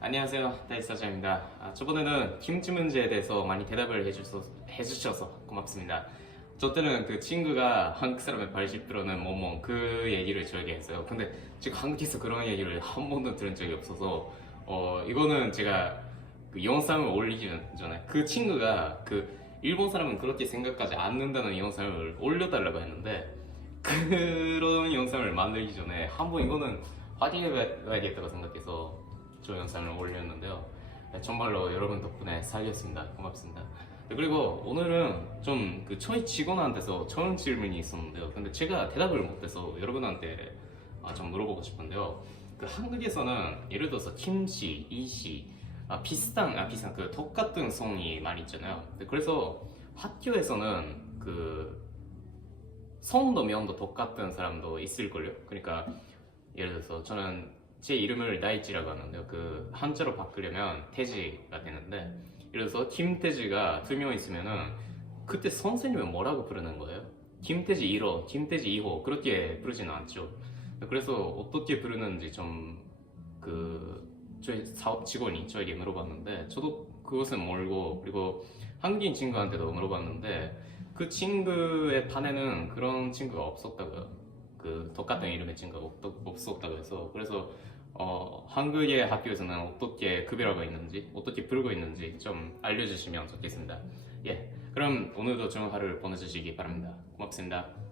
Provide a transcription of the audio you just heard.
안녕하세요. 다이사장입니다. 아, 저번에는 김치 문제에 대해서 많이 대답을 해주셔서, 해주셔서 고맙습니다. 저 때는 그 친구가 한국 사람의 80%는 뭐뭐 그 얘기를 저에게 했어요. 근데 지금 한국에서 그런 얘기를 한 번도 들은 적이 없어서 어 이거는 제가 그 영상을 올리기 전에 그 친구가 그 일본 사람은 그렇게 생각하지 않는다는 영상을 올려달라고 했는데 그런 영상을 만들기 전에 한번 이거는 확인해봐야겠다고 생각해서 저 영상을 올렸는데요. 네, 정말로 여러분 덕분에 살렸습니다. 고맙습니다. 네, 그리고 오늘은 좀 그 저희 직원한테서 처음 질문이 있었는데요. 근데 제가 대답을 못해서 여러분한테 아, 좀 물어보고 싶은데요. 그 한국에서는 예를 들어서 김씨, 이씨 아, 비슷한 아 비슷한 그 똑같은 성이 많이 있잖아요. 네, 그래서 학교에서는 그 성도 명도 똑같은 사람도 있을걸요. 그러니까 예를 들어서 저는 제 이름을 나이지라고 하는데요. 그 한자로 바꾸려면 태지가 되는데 들어서 김태지가 두 명 있으면은 그때 선생님은 뭐라고 부르는 거예요? 김태지 1호, 김태지 2호 그렇게 부르지는 않죠. 그래서 어떻게 부르는지 좀 그 저희 사업 직원이 저에게 물어봤는데 저도 그것은 모르고 그리고 한국인 친구한테도 물어봤는데 그 친구의 반에는 그런 친구가 없었다고요. 그 똑같은 이름의 친구가 없- 없었다고 해서 그래서 어, 한국의 학교에서는 어떻게 급여가 있는지 어떻게 부르고 있는지 좀 알려주시면 좋겠습니다. 예, 그럼 오늘도 좋은 하루를 보내주시기 바랍니다. 고맙습니다.